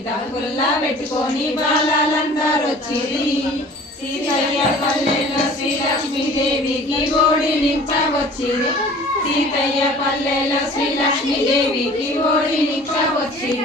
తప్పుల్లా పెట్టుకొని బాలందరూ వచ్చిరి సీతయ్య పల్లెలో శ్రీలక్ష్మీదేవికి ఓడి నింపవచ్చిరి సీతయ్య పల్లెలో శ్రీలక్ష్మీదేవికి ఓడి నింపవచ్చిరి